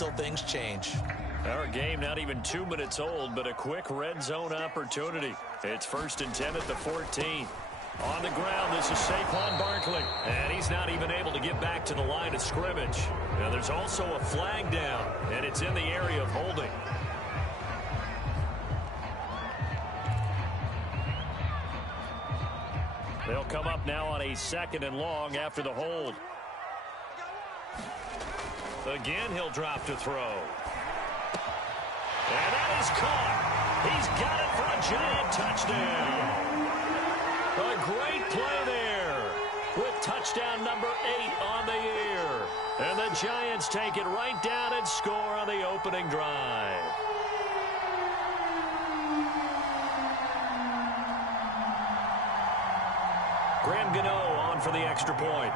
until things change. Our game not even 2 minutes old, but a quick red zone opportunity. It's 1st and 10 at the 14. On the ground, this is Saquon Barkley. And he's not even able to get back to the line of scrimmage. Now, there's also a flag down, and it's in the area of holding. They'll come up now on a 2nd and long after the hold. Again, he'll drop to throw. And that is caught. He's got it for a giant touchdown. A great play there with touchdown number 8 on the year. And the Giants take it right down and score on the opening drive. Graham Gano on for the extra point.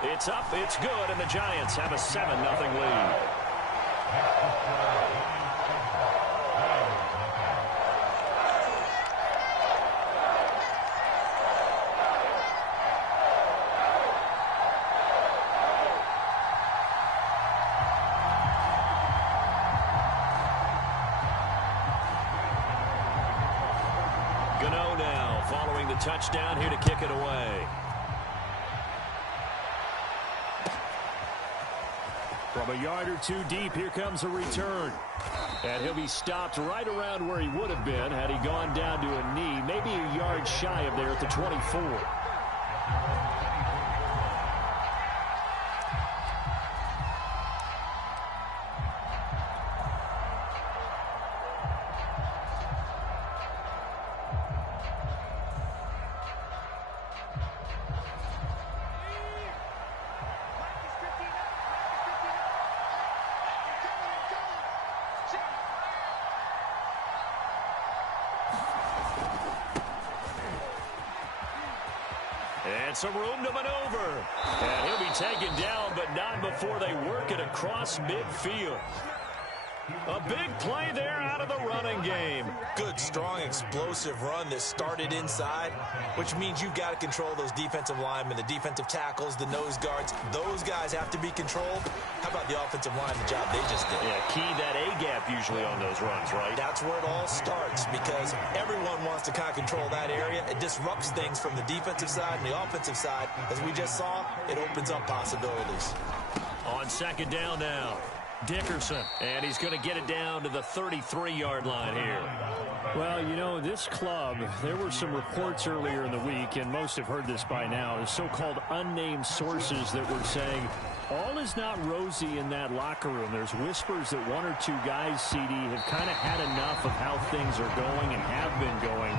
It's up, it's good, and the Giants have a 7-0 lead. Gano now following the touchdown here to kick it away. From a yard or 2 deep, here comes a return. And he'll be stopped right around where he would have been had he gone down to a knee, maybe a yard shy of there at the 24. And some room to maneuver. And he'll be taken down, but not before they work it across midfield. A big play there out of the running game. Good, strong, explosive run that started inside, which means you've got to control those defensive linemen, the defensive tackles, the nose guards. Those guys have to be controlled. How about the offensive line, the job they just did? Yeah, key that A-gap usually on those runs, right? That's where it all starts because everyone wants to kind of control that area. It disrupts things from the defensive side and the offensive side. As we just saw, it opens up possibilities. On 2nd down now. Dickerson, and he's going to get it down to the 33-yard line here. Well, you know, this club, there were some reports earlier in the week, and most have heard this by now, is so-called unnamed sources that were saying all is not rosy in that locker room. There's whispers that 1 or 2 guys, CD, have kind of had enough of how things are going and have been going.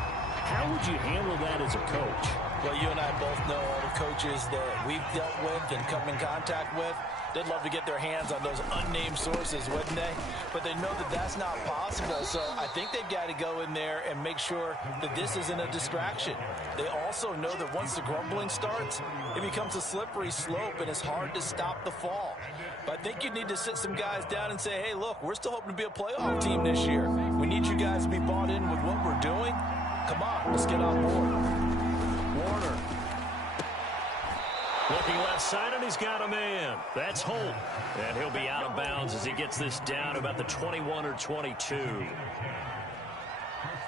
How would you handle that as a coach? Well, you and I both know all the coaches that we've dealt with and come in contact with. They'd love to get their hands on those unnamed sources, wouldn't they? But they know that that's not possible, so I think they've got to go in there and make sure that this isn't a distraction. They also know that once the grumbling starts, it becomes a slippery slope, and it's hard to stop the fall. But I think you need to sit some guys down and say, hey, look, we're still hoping to be a playoff team this year. We need you guys to be bought in with what we're doing. Come on, let's get on board. Warner. Looking left side, and he's got a man. That's Holt. And he'll be out of bounds as he gets this down about the 21 or 22.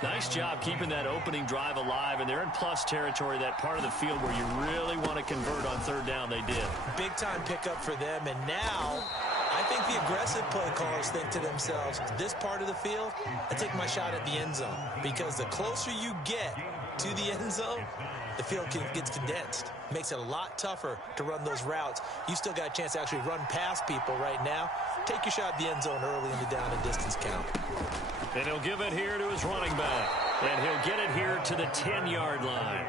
Nice job keeping that opening drive alive, and they're in plus territory, that part of the field where you really want to convert on 3rd down. They did. Big-time pickup for them, and now I think the aggressive play callers think to themselves, this part of the field, I take my shot at the end zone, because the closer you get to the end zone, the field gets condensed. Makes it a lot tougher to run those routes. You still got a chance to actually run past people right now. Take your shot at the end zone early in the down and distance count. And he'll give it here to his running back. And he'll get it here to the 10-yard line.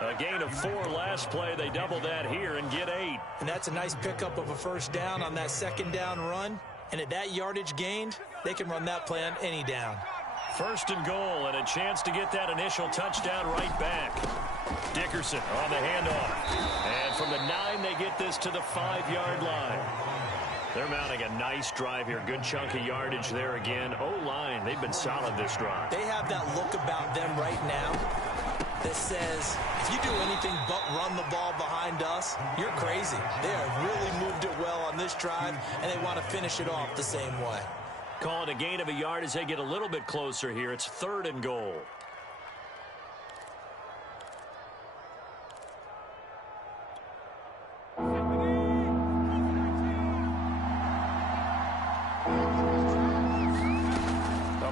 A gain of 4 last play. They double that here and get 8. And that's a nice pickup of a 1st down on that 2nd down run. And at that yardage gained, they can run that play on any down. 1st and goal, and a chance to get that initial touchdown right back. Dickerson on the handoff. And from the 9, they get this to the 5-yard line. They're mounting a nice drive here. Good chunk of yardage there again. O-line, they've been solid this drive. They have that look about them right now that says, if you do anything but run the ball behind us, you're crazy. They have really moved it well on this drive, and they want to finish it off the same way. Call it a gain of a yard as they get a little bit closer here. It's 3rd and goal.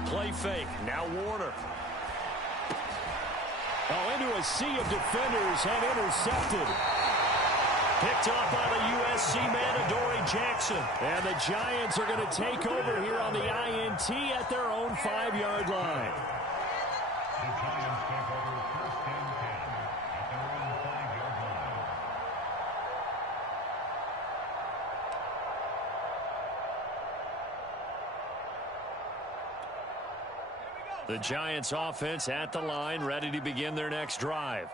Play fake. Now Warner. Into a sea of defenders and intercepted. Picked up by the USC man, Adoree Jackson. And the Giants are going to take over here on the INT at their own 5-yard line. The Giants offense at the line, ready to begin their next drive.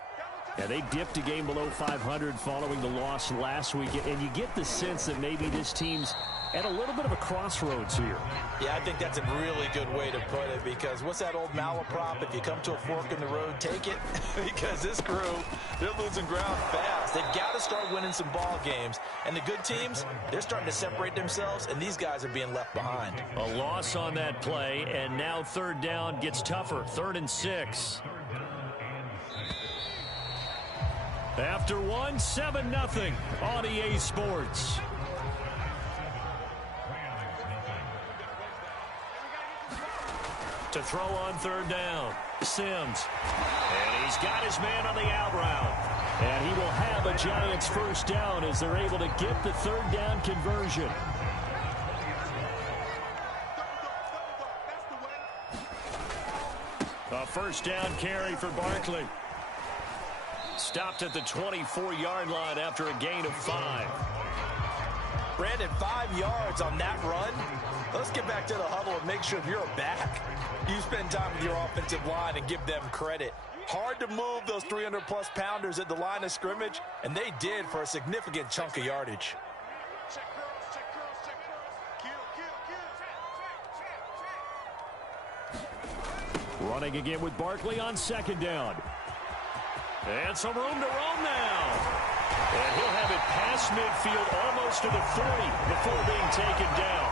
Yeah, they dipped a game below 500 following the loss last week, and you get the sense that maybe this team's at a little bit of a crossroads here. Yeah, I think that's a really good way to put it, because what's that old malaprop? If you come to a fork in the road, take it. Because this crew, they're losing ground fast. They've got to start winning some ball games. And the good teams, they're starting to separate themselves, and these guys are being left behind. A loss on that play, and now 3rd down gets tougher. 3rd and 6. After 1, 7-0 on EA Sports. To throw on 3rd down, Sims. And he's got his man on the out route. And he will have a Giants 1st down as they're able to get the 3rd down conversion. A 1st down carry for Barkley. Stopped at the 24-yard line after a gain of 5. Brandon, 5 yards on that run. Let's get back to the huddle and make sure you're back. You spend time with your offensive line and give them credit. Hard to move those 300-plus pounders at the line of scrimmage, and they did for a significant chunk of yardage. Running again with Barkley on 2nd down. And some room to roam now. And he'll have it past midfield almost to the 40 before being taken down.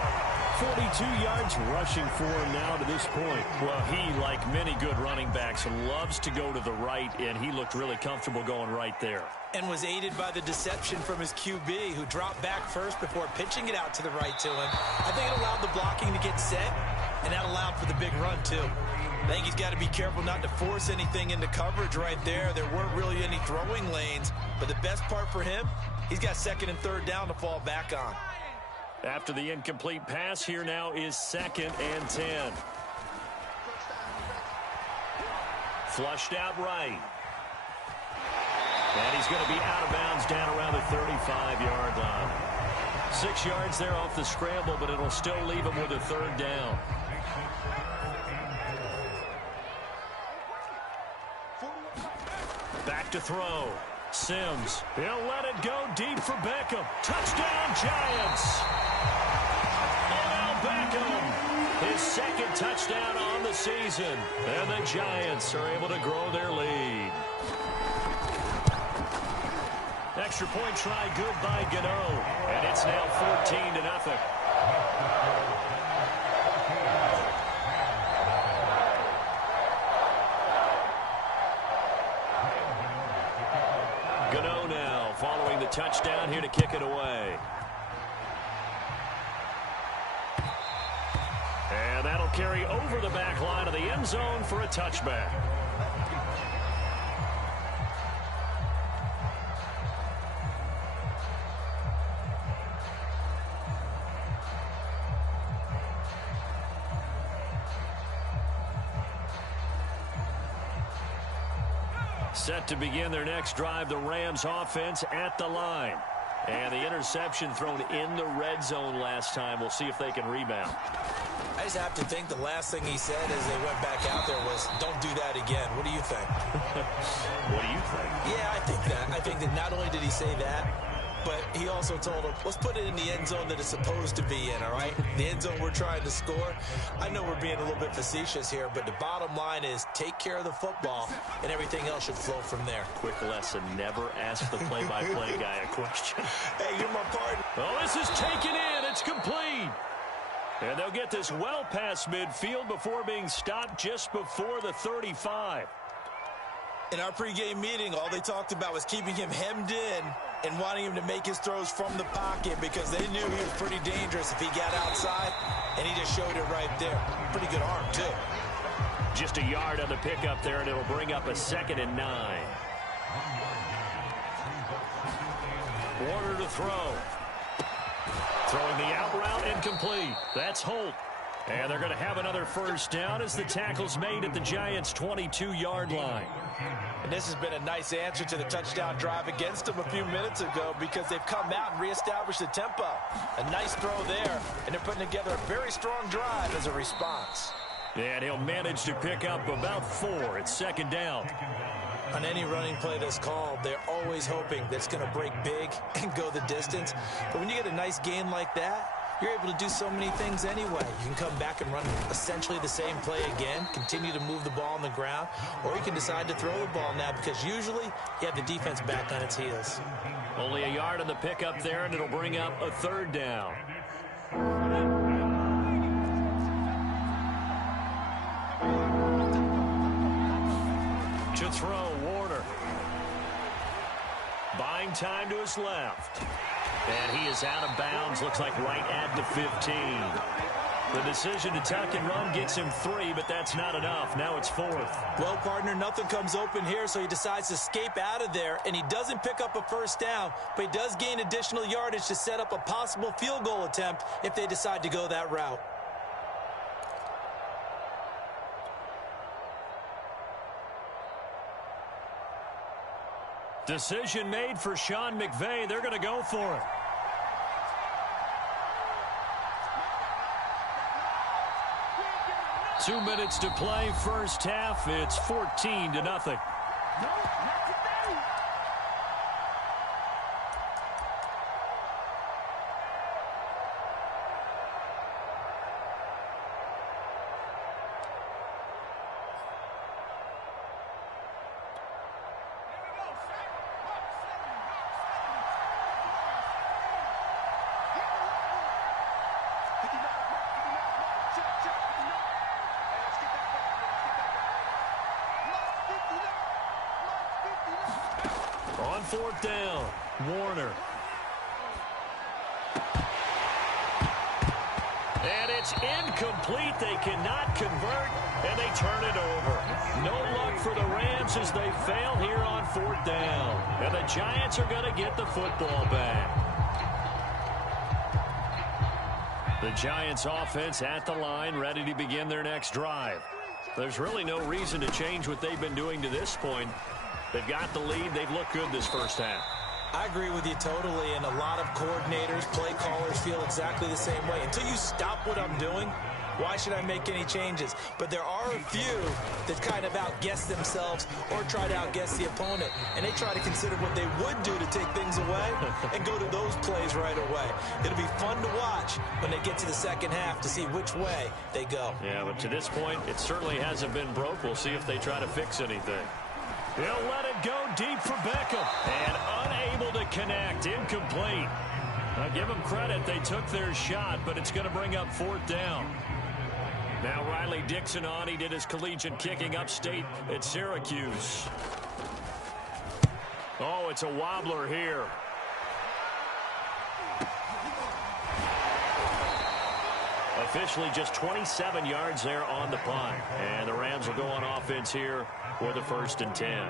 42 yards rushing for him now to this point. Well, he, like many good running backs, loves to go to the right, and he looked really comfortable going right there. And was aided by the deception from his QB, who dropped back first before pitching it out to the right to him. I think it allowed the blocking to get set, and that allowed for the big run, too. I think he's got to be careful not to force anything into coverage right there. There weren't really any throwing lanes, but the best part for him, he's got 2nd and 3rd down to fall back on. After the incomplete pass, here now is 2nd and 10. Flushed out right. And he's going to be out of bounds down around the 35-yard line. 6 yards there off the scramble, but it'll still leave him with a 3rd down. Back to throw. Sims. He'll let it go deep for Beckham. Touchdown, Giants. Odell Beckham. His 2nd touchdown on the season. And the Giants are able to grow their lead. Extra point try good by Gano. And it's now 14-0. Gano now following the touchdown here to kick it away. And that'll carry over the back line of the end zone for a touchback. Set to begin their next drive, the Rams offense at the line. And the interception thrown in the red zone last time. We'll see if they can rebound. I just have to think the last thing he said as they went back out there was, don't do that again. What do you think? What do you think? Yeah, I think that. I think that not only did he say that, but he also told him, let's put it in the end zone that it's supposed to be in, all right? The end zone we're trying to score. I know we're being a little bit facetious here, but the bottom line is take care of the football, and everything else should flow from there. Quick lesson, never ask the play-by-play guy a question. Hey, you're my partner. Oh, this is taken in. It's complete. And they'll get this well past midfield before being stopped just before the 35. In our pregame meeting, all they talked about was keeping him hemmed in and wanting him to make his throws from the pocket because they knew he was pretty dangerous if he got outside, and he just showed it right there. Pretty good arm, too. Just a yard on the pickup there, and it'll bring up a 2nd and 9. Warner to throw. Throwing the out route, incomplete. That's Holt. And they're going to have another first down as the tackle's made at the Giants' 22-yard line. And this has been a nice answer to the touchdown drive against them a few minutes ago because they've come out and reestablished the tempo. A nice throw there, and they're putting together a very strong drive as a response. And he'll manage to pick up about 4. It's 2nd down. On any running play that's called, they're always hoping that it's going to break big and go the distance. But when you get a nice gain like that, you're able to do so many things anyway. You can come back and run essentially the same play again, continue to move the ball on the ground, or you can decide to throw the ball now because usually you have the defense back on its heels. Only a yard on the pickup there, and it'll bring up a 3rd down. To throw, Warner. Buying time to his left. And he is out of bounds, looks like right at the 15. The decision to tuck and run gets him 3, but that's not enough. Now it's 4th. Well, partner, nothing comes open here, so he decides to escape out of there, and he doesn't pick up a first down, but he does gain additional yardage to set up a possible field goal attempt if they decide to go that route. Decision made for Sean McVay. They're going to go for it. Two minutes to play, first half. It's 14-0. On 4th down, Warner. And it's incomplete. They cannot convert, and they turn it over. No luck for the Rams as they fail here on 4th down. And the Giants are going to get the football back. The Giants offense at the line, ready to begin their next drive. There's really no reason to change what they've been doing to this point. They've got the lead. They've looked good this first half. I agree with you totally, and a lot of coordinators, play callers feel exactly the same way. Until you stop what I'm doing, why should I make any changes? But there are a few that kind of outguess themselves or try to outguess the opponent, and they try to consider what they would do to take things away and go to those plays right away. It'll be fun to watch when they get to the second half to see which way they go. Yeah, but to this point, it certainly hasn't been broke. We'll see if they try to fix anything. He'll let it go deep for Beckham. And unable to connect. Incomplete. I'll give them credit. They took their shot, but it's going to bring up 4th down. Now Riley Dixon on. He did his collegiate kicking upstate at Syracuse. Oh, it's a wobbler here. Officially just 27 yards there on the punt. And the Rams will go on offense here for the 1st and 10.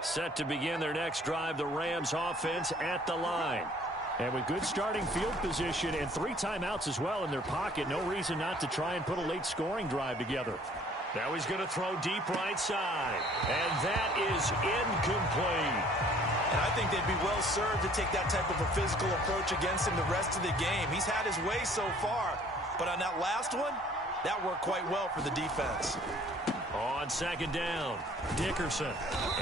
Set to begin their next drive, the Rams offense at the line. And with good starting field position and 3 timeouts as well in their pocket, no reason not to try and put a late scoring drive together. Now he's going to throw deep right side. And that is incomplete. And I think they'd be well served to take that type of a physical approach against him the rest of the game. He's had his way so far, but on that last one, that worked quite well for the defense. On second down, Dickerson.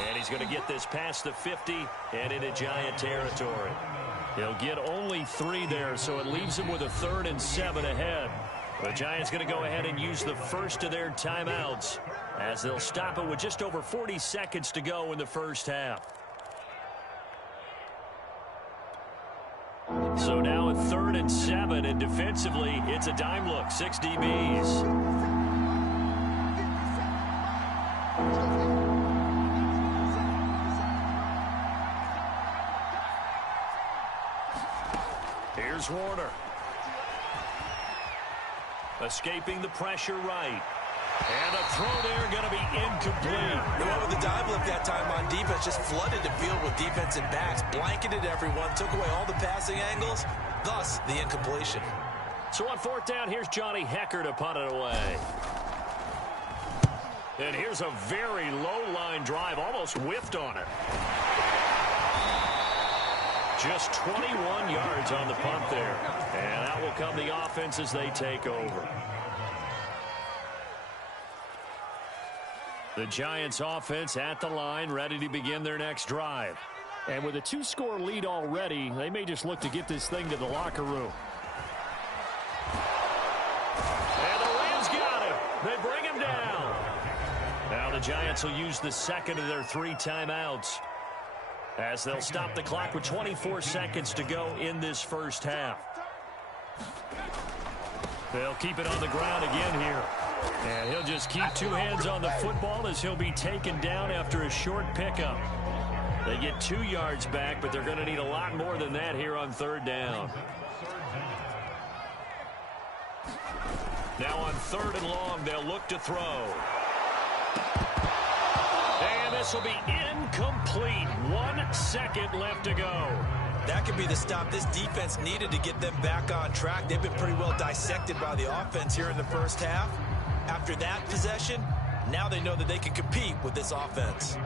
And he's going to get this past the 50 and into Giant territory. He'll get only 3 there, so it leaves him with a 3rd and 7 ahead. The Giants going to go ahead and use the first of their timeouts as they'll stop it with just over 40 seconds to go in the first half. So now a 3rd and 7, and defensively, it's a dime look. 6 DBs. Here's Warner. Escaping the pressure right. And a throw there going to be incomplete. The one with the dive look that time on defense just flooded the field with defensive backs, blanketed everyone, took away all the passing angles, thus the incompletion. So on 4th down, here's Johnny Hecker to punt it away. And here's a very low-line drive, almost whiffed on it. Just 21 yards on the punt there. And that will come the offense as they take over. The Giants offense at the line, ready to begin their next drive. And with a 2-score lead already, they may just look to get this thing to the locker room. And the Rams got him. They bring him down. Now the Giants will use the second of their 3 timeouts as they'll stop the clock with 24 seconds to go in this first half. They'll keep it on the ground again here. And he'll just keep 2 hands on the football as he'll be taken down after a short pickup. They get 2 yards back, but they're going to need a lot more than that here on 3rd down. Now on 3rd and long, they'll look to throw. And this will be incomplete. 1 second left to go. That could be the stop this defense needed to get them back on track. They've been pretty well dissected by the offense here in the first half. After that possession, now they know that they can compete with this offense.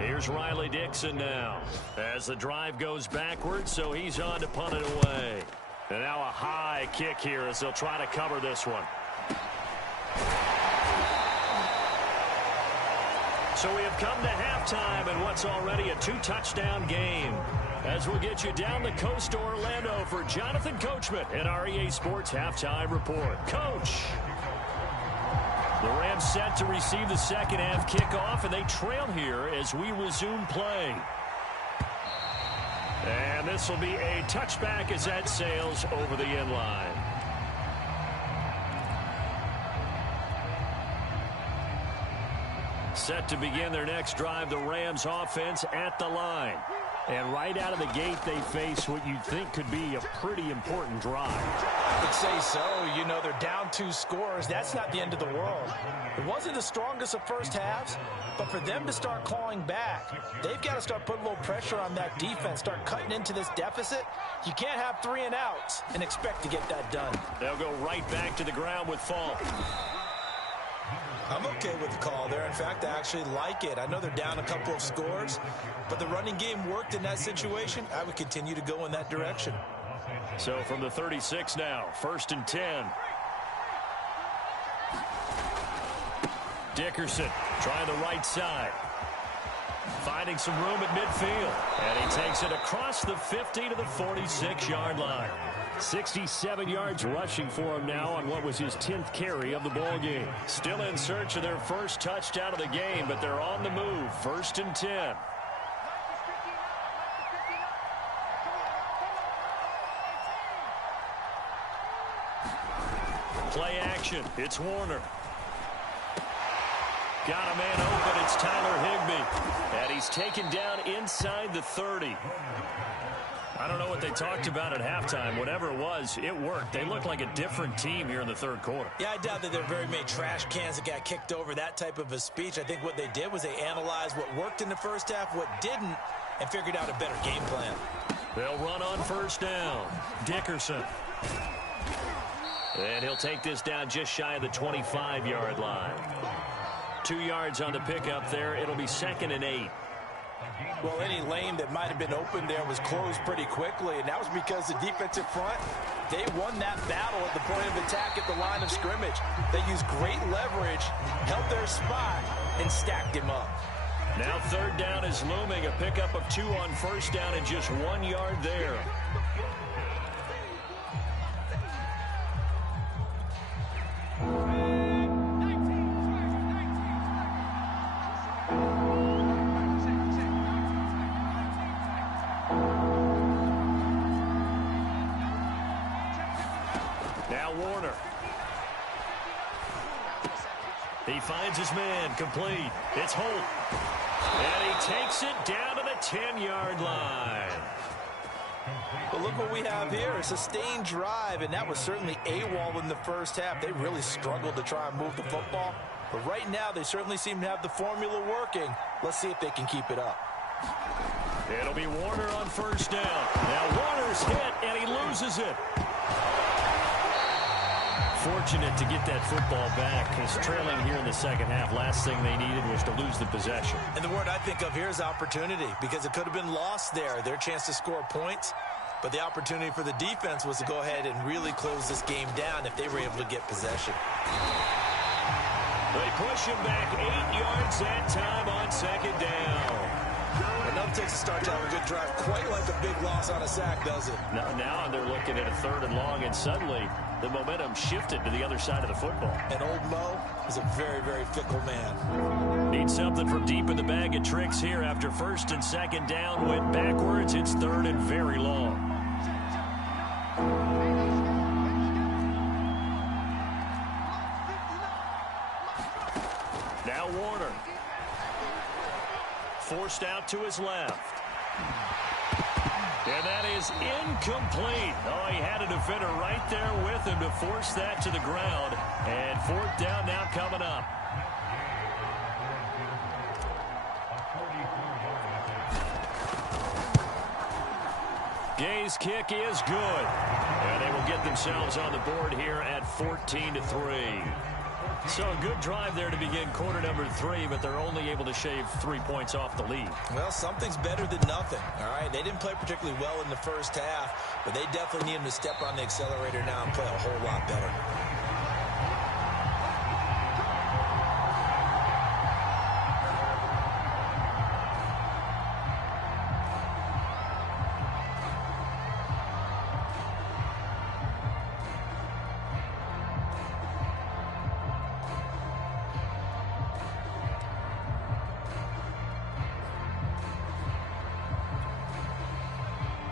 Here's Riley Dixon now as the drive goes backwards, so he's on to punt it away. And now a high kick here as they'll try to cover this one. So we have come to halftime in what's already a 2-touchdown game. As we'll get you down the coast to Orlando for Jonathan Coachman in our EA Sports Halftime Report. Coach! The Rams set to receive the second half kickoff, and they trail here as we resume play. And this will be a touchback as that sails over the end line. Set to begin their next drive, the Rams offense at the line. And right out of the gate, they face what you'd think could be a pretty important drive. I would say so. You know, they're down 2 scores. That's not the end of the world. It wasn't the strongest of first halves, but for them to start clawing back, they've got to start putting a little pressure on that defense, start cutting into this deficit. You can't have 3 and outs and expect to get that done. They'll go right back to the ground with Fall. I'm okay with the call there. In fact, I actually like it. I know they're down a couple of scores, but the running game worked in that situation. I would continue to go in that direction. So from the 36 now, 1st and 10. Dickerson trying the right side. Finding some room at midfield. And he takes it across the 50 to the 46-yard line. 67 yards rushing for him now on what was his 10th carry of the ball game. Still in search of their first touchdown of the game, but they're on the move. 1st and 10. Play action. It's Warner. Got a man open. It's Tyler Higbee. And he's taken down inside the 30. I don't know what they talked about at halftime. Whatever it was, it worked. They looked like a different team here in the 3rd quarter. Yeah, I doubt that there are very many trash cans that got kicked over, that type of a speech. I think what they did was they analyzed what worked in the first half, what didn't, and figured out a better game plan. They'll run on 1st down. Dickerson. And he'll take this down just shy of the 25-yard line. 2 yards on the pickup there. It'll be 2nd and 8. Well, any lane that might have been open there was closed pretty quickly, and that was because the defensive front, they won that battle at the point of attack at the line of scrimmage. They used great leverage, held their spot, and stacked him up. Now third down is looming, a pickup of 2 on first down and just 1 yard there. He finds his man, complete. It's Holt. And he takes it down to the 10-yard line. But look what we have here, a sustained drive, and that was certainly AWOL in the first half. They really struggled to try and move the football. But right now, they certainly seem to have the formula working. Let's see if they can keep it up. It'll be Warner on first down. Now Warner's hit, and he loses it. Fortunate to get that football back. He's trailing here in the second half. Last thing they needed was to lose the possession. And the word I think of here is opportunity, because it could have been lost there. Their chance to score points, but the opportunity for the defense was to go ahead and really close this game down if they were able to get possession. They push him back 8 yards that time on second down. Enough takes a start to have a good drive, quite like a big loss on a sack, does it? Now they're looking at a 3rd and long, and suddenly the momentum shifted to the other side of the football. And old Mo is a very, very fickle man. Need something from deep in the bag of tricks here after 1st and 2nd down. Went backwards. It's 3rd and very long. Now Warner. Forced out to his left. And that is incomplete. Oh, he had a defender right there with him to force that to the ground. And 4th down now coming up. Gay's kick is good. And they will get themselves on the board here at 14-3. So a good drive there to begin quarter number 3, but they're only able to shave 3 points off the lead. Well, something's better than nothing, all right? They didn't play particularly well in the first half, but they definitely need them to step on the accelerator now and play a whole lot better.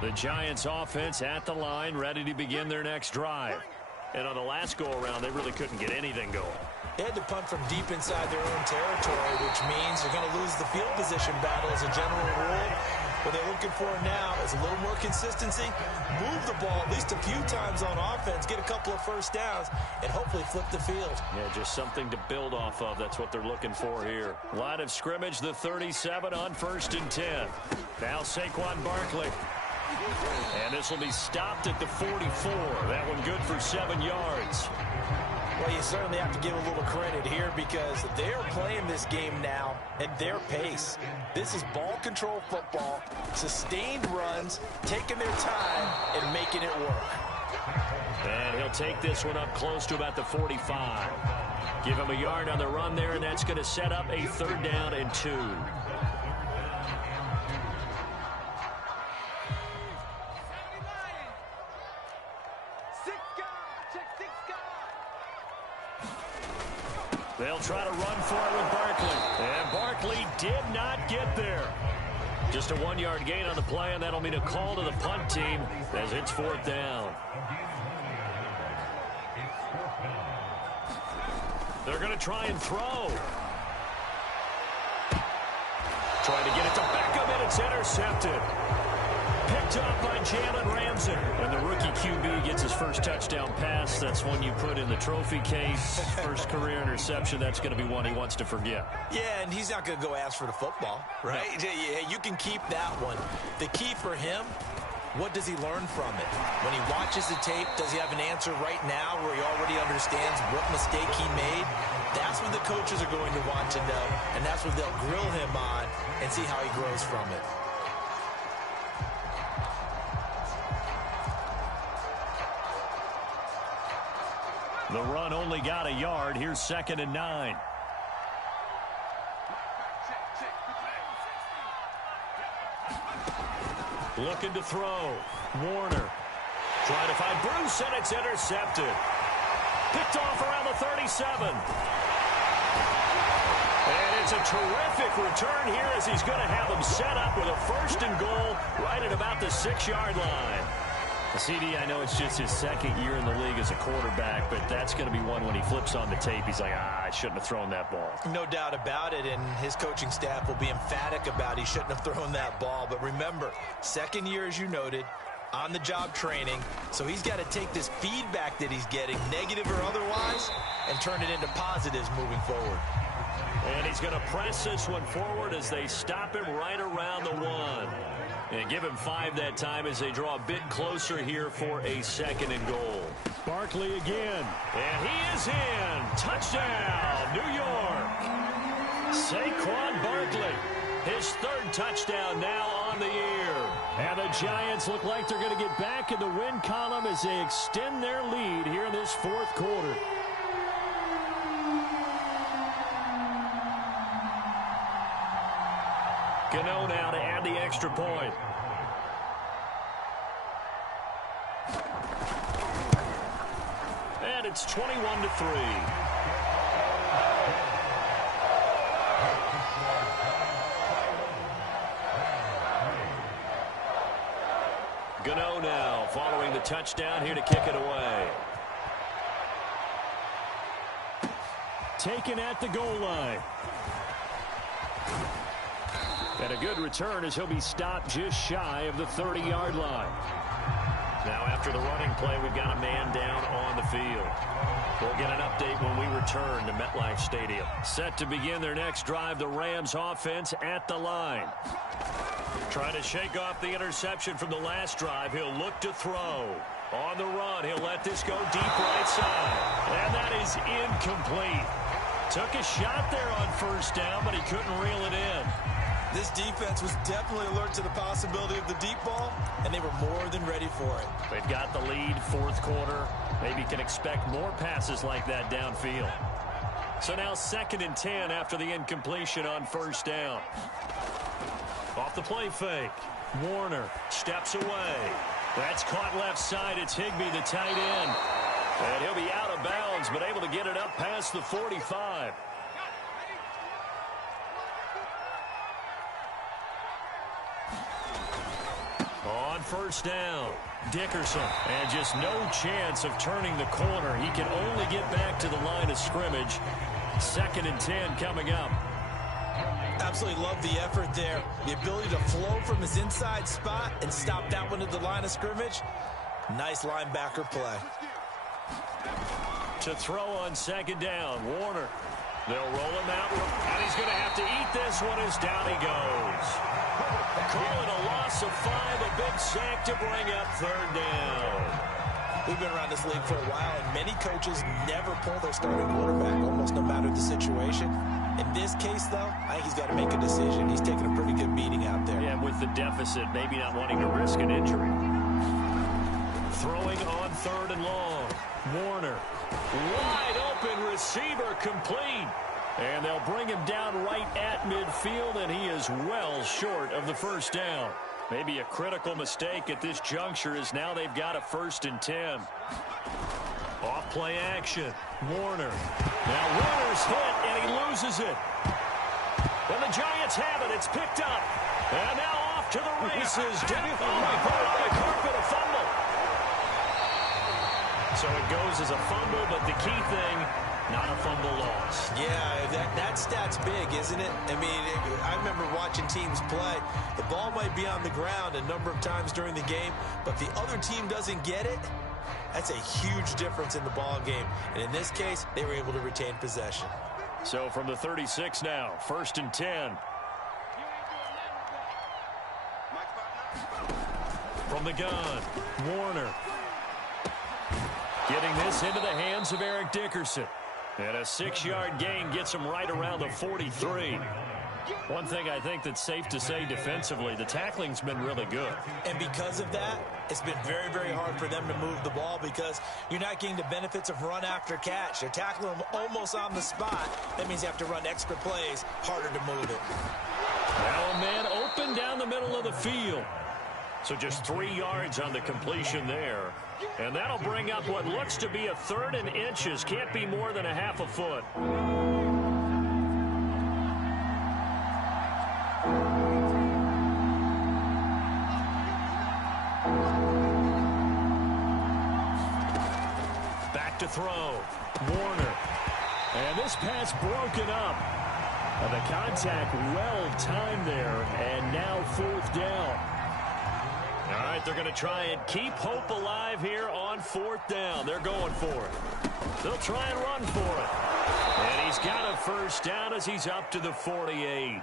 The Giants offense at the line, ready to begin their next drive. And on the last go-around, they really couldn't get anything going. They had to punt from deep inside their own territory, which means they're going to lose the field position battle as a general rule. What they're looking for now is a little more consistency, move the ball at least a few times on offense, get a couple of first downs, and hopefully flip the field. Yeah, just something to build off of. That's what they're looking for here. Line of scrimmage, the 37 on 1st and 10. Now Saquon Barkley. And this will be stopped at the 44. That one good for 7 yards. Well, you certainly have to give a little credit here because they are playing this game now at their pace. This is ball control football, sustained runs, taking their time and making it work. And he'll take this one up close to about the 45. Give him a yard on the run there, and that's going to set up a 3rd down and 2. They'll try to run for it with Barkley. And Barkley did not get there. Just a 1-yard gain on the play, and that'll mean a call to the punt team as it's 4th down. They're going to try and throw. Trying to get it to Beckham, and it's intercepted. Picked up by Jalen Ramsey. And the rookie QB gets his first touchdown pass. That's one you put in the trophy case. First career interception, that's going to be one he wants to forget. Yeah, and he's not going to go ask for the football, right? Yeah, you can keep that one. The key for him What does he learn from it? When he watches the tape, does he have an answer right now where he already understands what mistake he made? That's what the coaches are going to want to know, and that's what they'll grill him on and see how he grows from it. The run only got a yard. Here's 2nd and 9. Looking to throw. Warner. Trying to find Bruce, and it's intercepted. Picked off around the 37. And it's a terrific return here as he's going to have them set up with a 1st and goal right at about the 6-yard line. CD, I know it's just his 2nd year in the league as a quarterback, but that's going to be one when he flips on the tape. He's like, I shouldn't have thrown that ball. No doubt about it, and his coaching staff will be emphatic about he shouldn't have thrown that ball. But remember, 2nd year, as you noted, on-the-job training, so he's got to take this feedback that he's getting, negative or otherwise, and turn it into positives moving forward. And he's going to press this one forward as they stop him right around the 1. And give him 5 that time as they draw a bit closer here for a 2nd and goal. Barkley again. And he is in. Touchdown, New York. Saquon Barkley. His 3rd touchdown now on the year. And the Giants look like they're going to get back in the win column as they extend their lead here in this 4th quarter. Gano now to add the extra point. And it's 21-3. Gano now following the touchdown here to kick it away. Taken at the goal line. And a good return as he'll be stopped just shy of the 30-yard line. Now after the running play, we've got a man down on the field. We'll get an update when we return to MetLife Stadium. Set to begin their next drive, the Rams offense at the line. Trying to shake off the interception from the last drive. He'll look to throw. On the run, he'll let this go deep right side. And that is incomplete. Took a shot there on 1st down, but he couldn't reel it in. This defense was definitely alert to the possibility of the deep ball, and they were more than ready for it. They've got the lead, 4th quarter. Maybe can expect more passes like that downfield. So now 2nd and 10 after the incompletion on 1st down. Off the play fake. Warner steps away. That's caught left side. It's Higbee, the tight end. And he'll be out of bounds, but able to get it up past the 45. On 1st down, Dickerson, and just no chance of turning the corner. He can only get back to the line of scrimmage. 2nd and 10 coming up. Absolutely love the effort there. The ability to flow from his inside spot and stop that one at the line of scrimmage. Nice linebacker play. To throw on 2nd down, Warner. They'll roll him out, and he's going to have to eat this one as down he goes. Call it a loss of 5, a big sack to bring up 3rd down. We've been around this league for a while, and many coaches never pull their starting quarterback, almost no matter the situation. In this case, though, I think he's got to make a decision. He's taking a pretty good beating out there. Yeah, with the deficit, maybe not wanting to risk an injury. Throwing on 3rd and long. Warner. Wide open receiver complete. And they'll bring him down right at midfield, and he is well short of the 1st down. Maybe a critical mistake at this juncture as now they've got a 1st and 10. Off play action. Warner. Now Warner's hit, and he loses it. And the Giants have it. It's picked up. And now off to the races. Down on the carpet, a fumble. So it goes as a fumble, but the key thing, not a fumble loss. Yeah, that stat's big, isn't it? I mean, I remember watching teams play. The ball might be on the ground a number of times during the game, but the other team doesn't get it. That's a huge difference in the ball game. And in this case, they were able to retain possession. So from the 36 now, 1st and 10. From the gun, Warner. Getting this into the hands of Eric Dickerson. And a 6-yard gain gets him right around the 43. One thing I think that's safe to say defensively, the tackling's been really good. And because of that, it's been very, very hard for them to move the ball because you're not getting the benefits of run after catch. They're tackling them almost on the spot. That means you have to run extra plays, harder to move it. Now a man open down the middle of the field. So just 3 yards on the completion there. And that'll bring up what looks to be a 3rd and inches. Can't be more than a half a foot. Back to throw. Warner. And this pass broken up. And the contact well timed there. And now 4th down. All right, they're going to try and keep hope alive here on 4th down. They're going for it. They'll try and run for it. And he's got a 1st down as he's up to the 48.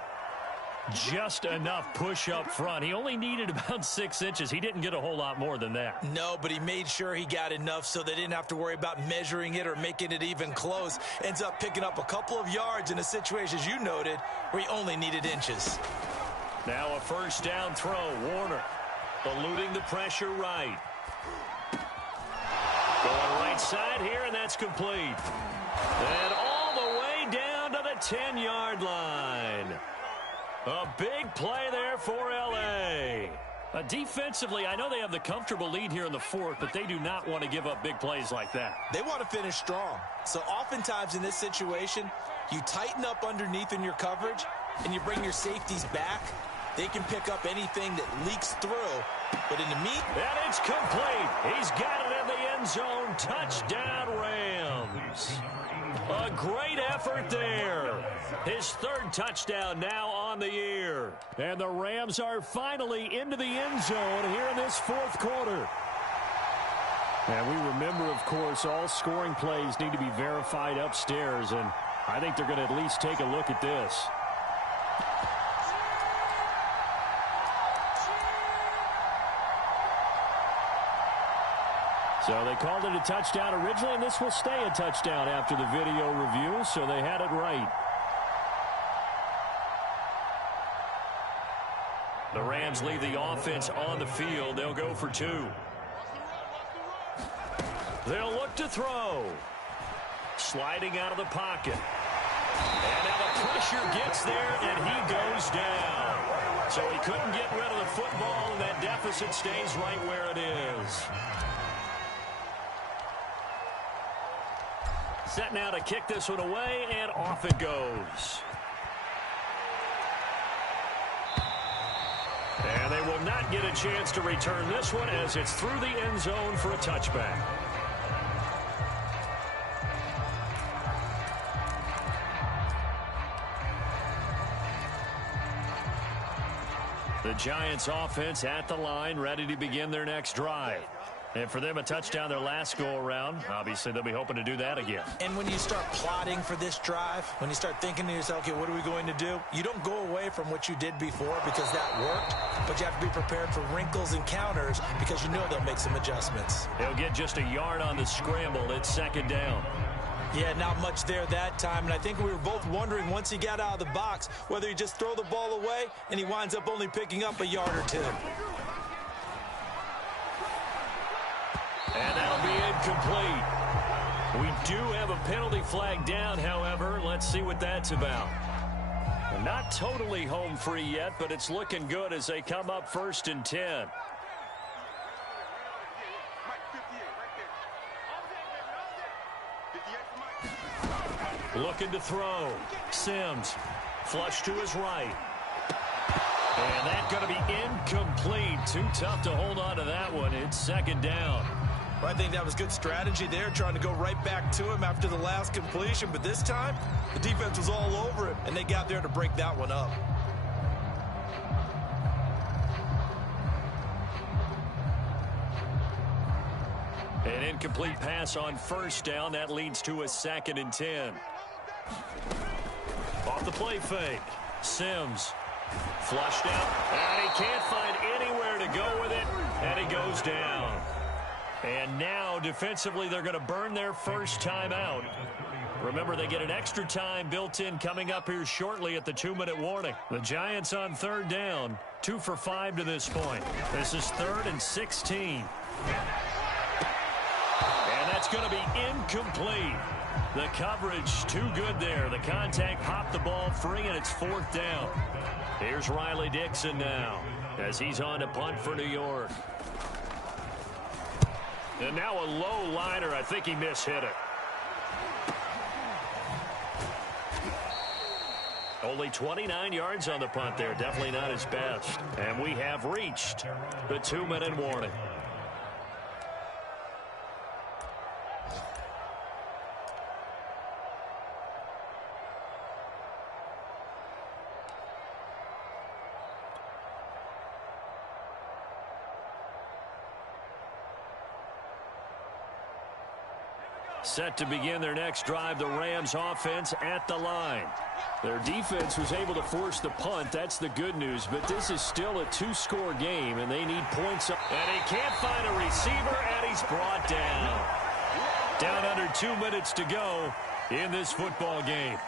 Just enough push up front. He only needed about 6 inches. He didn't get a whole lot more than that. No, but he made sure he got enough so they didn't have to worry about measuring it or making it even close. Ends up picking up a couple of yards in a situation, as you noted, where he only needed inches. Now a 1st down throw. Warner. Eluding the pressure right. Going right side here, and that's complete. And all the way down to the 10-yard line. A big play there for L.A. Defensively, I know they have the comfortable lead here in the 4th, but they do not want to give up big plays like that. They want to finish strong. So oftentimes in this situation, you tighten up underneath in your coverage, and you bring your safeties back. They can pick up anything that leaks through, but in the meat... And it's complete. He's got it in the end zone. Touchdown, Rams. A great effort there. His 3rd touchdown now on the year. And the Rams are finally into the end zone here in this 4th quarter. And we remember, of course, all scoring plays need to be verified upstairs, and I think they're going to at least take a look at this. So they called it a touchdown originally, and this will stay a touchdown after the video review, so they had it right. The Rams leave the offense on the field. They'll go for 2. They'll look to throw. Sliding out of the pocket. And now the pressure gets there, and he goes down. So he couldn't get rid of the football, and that deficit stays right where it is. Set now to kick this one away, and off it goes. And they will not get a chance to return this one as it's through the end zone for a touchback. The Giants offense at the line, ready to begin their next drive. And for them, a touchdown their last go-around. Obviously, they'll be hoping to do that again. And when you start plotting for this drive, when you start thinking to yourself, okay, what are we going to do? You don't go away from what you did before because that worked, but you have to be prepared for wrinkles and counters because you know they'll make some adjustments. They'll get just a yard on the scramble. It's 2nd down. Yeah, not much there that time, and I think we were both wondering once he got out of the box whether he just throw the ball away and he winds up only picking up a yard or 2. And that'll be incomplete. We do have a penalty flag down, however. Let's see what that's about. Not totally home free yet, but it's looking good as they come up 1st and 10. Looking to throw. Sims. Flush to his right. And that's going to be incomplete. Too tough to hold on to that one. It's 2nd down. Well, I think that was good strategy there, trying to go right back to him after the last completion. But this time, the defense was all over him, and they got there to break that one up. An incomplete pass on 1st down. That leads to a 2nd and 10. Off the play fake. Sims Flushed out, and he can't find anywhere to go with it, and he goes down. And now, defensively, they're going to burn their first time out. Remember, they get an extra time built in coming up here shortly at the 2-minute warning. The Giants on third down, 2 for 5 to this point. This is 3rd and 16. And that's going to be incomplete. The coverage too good there. The contact popped the ball free, and it's 4th down. Here's Riley Dixon now as he's on to punt for New York. And now a low liner. I think he mishit it. Only 29 yards on the punt there. Definitely not his best. And we have reached the 2-minute warning. Set to begin their next drive, the Rams offense at the line. Their defense was able to force the punt. That's the good news. But this is still a 2-score game, and they need points. And he can't find a receiver, and he's brought down. Down under 2 minutes to go in this football game.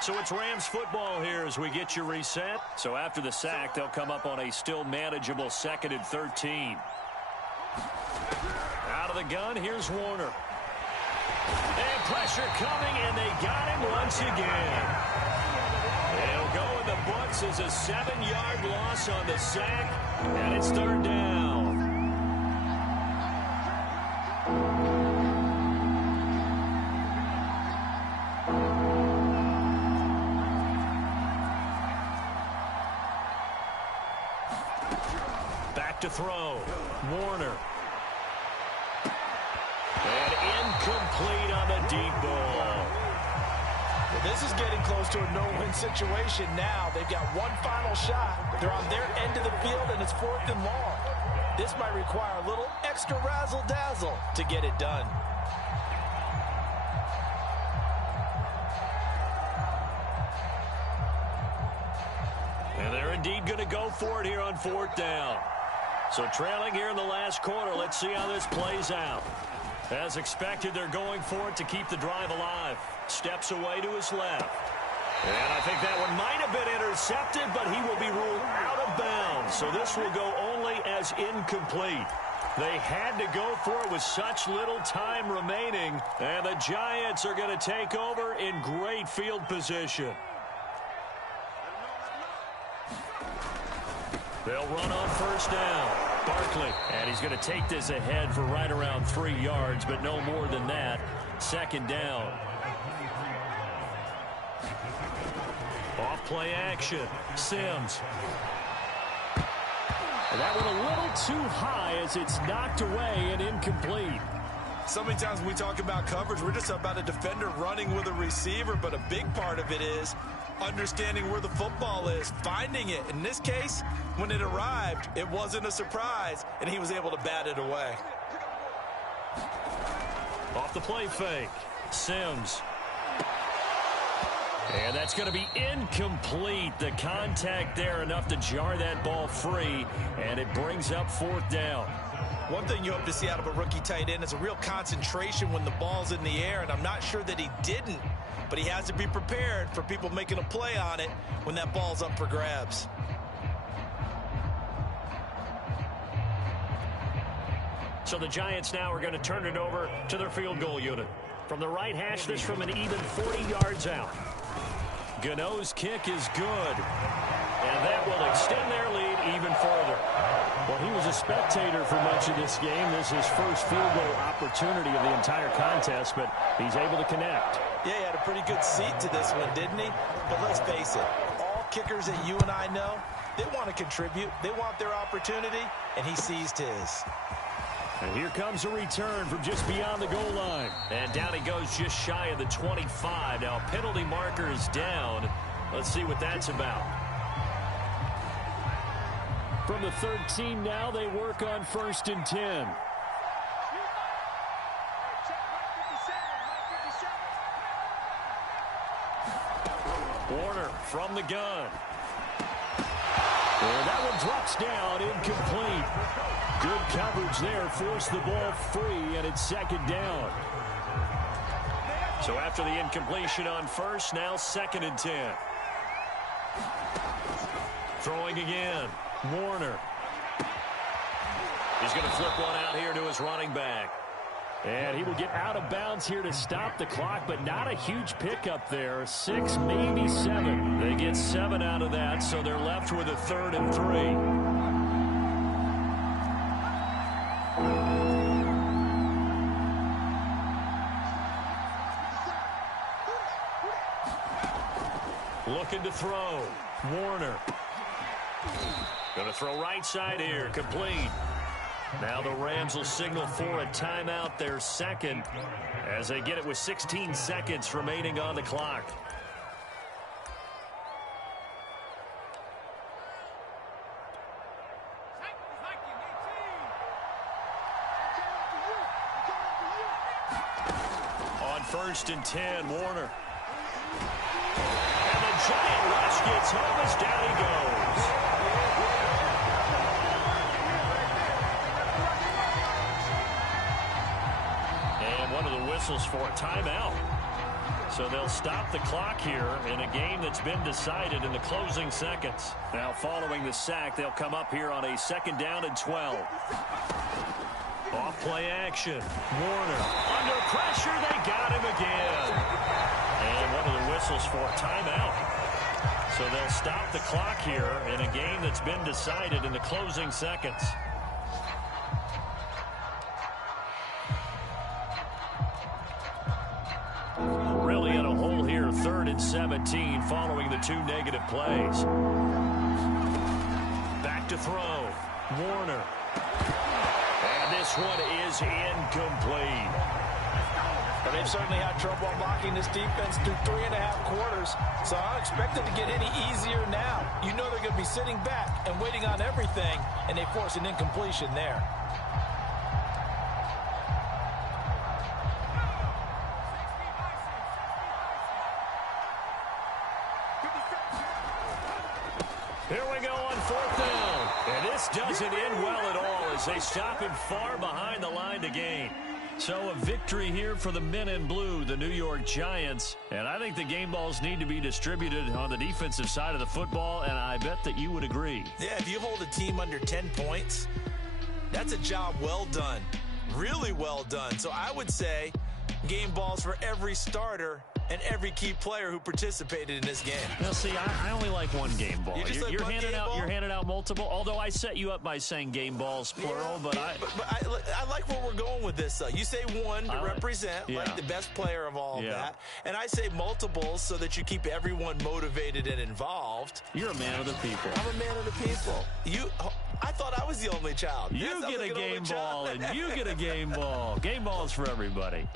So it's Rams football here as we get you reset. So after the sack, they'll come up on a still manageable 2nd and 13. Out of the gun, here's Warner. And pressure coming, and they got him once again. It'll go in the books as a 7-yard loss on the sack, and it's 3rd down. Back to throw. Warner. And incomplete on the deep ball. Well, this is getting close to a no-win situation now. They've got one final shot. They're on their end of the field, and it's 4th and long. This might require a little extra razzle-dazzle to get it done. And they're indeed going to go for it here on 4th down. So trailing here in the last quarter, let's see how this plays out. As expected, they're going for it to keep the drive alive. Steps away to his left. And I think that one might have been intercepted, but he will be ruled out of bounds. So this will go only as incomplete. They had to go for it with such little time remaining. And the Giants are going to take over in great field position. They'll run on 1st down. Barkley, and he's going to take this ahead for right around 3 yards, but no more than that. 2nd down. Off play action. Sims. And that one a little too high as it's knocked away and incomplete. So many times when we talk about coverage, we're just about a defender running with a receiver, but a big part of it is understanding where the football is, finding it. In this case, when it arrived, it wasn't a surprise, and he was able to bat it away. Off the play fake. Sims. And that's going to be incomplete. The contact there enough to jar that ball free, and it brings up 4th down. One thing you hope to see out of a rookie tight end is a real concentration when the ball's in the air, and I'm not sure that he didn't, but he has to be prepared for people making a play on it when that ball's up for grabs. So the Giants now are going to turn it over to their field goal unit. From the right hash, this from an even 40 yards out. Gano's kick is good. And that will extend their lead even further. Well, he was a spectator for much of this game. This is his first field goal opportunity of the entire contest, but he's able to connect. Yeah, he had a pretty good seat to this one, didn't he? But let's face it, all kickers that you and I know, they want to contribute. They want their opportunity, and he seized his. And here comes a return from just beyond the goal line. And down he goes just shy of the 25. Now, penalty marker is down. Let's see what that's about. From the 13 now, they work on 1st and 10. Warner from the gun. And that one drops down, incomplete. Good coverage there, forced the ball free, and it's second down. So after the incompletion on first, now 2nd and 10. Throwing again, Warner. He's going to flip one out here to his running back. And he will get out of bounds here to stop the clock, but not a huge pickup there. 6, maybe 7. They get 7 out of that, so they're left with a 3rd and 3. Looking to throw. Warner. Going to throw right side here. Complete. Now the Rams will signal for a timeout, their 2nd, as they get it with 16 seconds remaining on the clock. On 1st and 10, Warner. And the giant rush gets home as down he goes. One of the whistles for a timeout. So they'll stop the clock here in a game that's been decided in the closing seconds. Now following the sack, they'll come up here on a 2nd down and 12. Off play action. Warner under pressure. They got him again. And one of the whistles for a timeout. So they'll stop the clock here in a game that's been decided in the closing seconds. Really in a hole here, 3rd and 17 following the 2 negative plays. Back to throw. Warner. And this one is incomplete. But they've certainly had trouble unlocking this defense through 3.5 quarters. So I don't expect it to get any easier now. You know they're going to be sitting back and waiting on everything, and they force an incompletion there. Here we go on 4th down. And this doesn't end well at all as they stop him far behind the line to gain. So a victory here for the men in blue, the New York Giants. And I think the game balls need to be distributed on the defensive side of the football, and I bet that you would agree. Yeah, if you hold a team under 10 points, that's a job well done. Really well done. So I would say game balls for every starter and every key player who participated in this game. Now, see, I only like one game ball. You're handing out multiple. Although I set you up by saying game balls plural, yeah, but I like where we're going with this. You say one to represent like the best player of all of that, and I say multiples so that you keep everyone motivated and involved. You're a man of the people. I'm a man of the people. I thought I was the only child. You get a game ball, and you get a game ball. Game balls for everybody.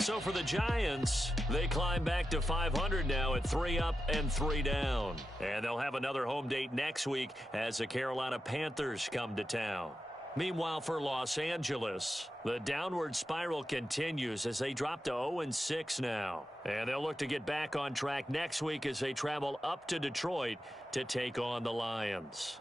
So for the Giants, they climb back to 500 now at 3 up and 3 down. And they'll have another home date next week as the Carolina Panthers come to town. Meanwhile, for Los Angeles, the downward spiral continues as they drop to 0-6 now. And they'll look to get back on track next week as they travel up to Detroit to take on the Lions.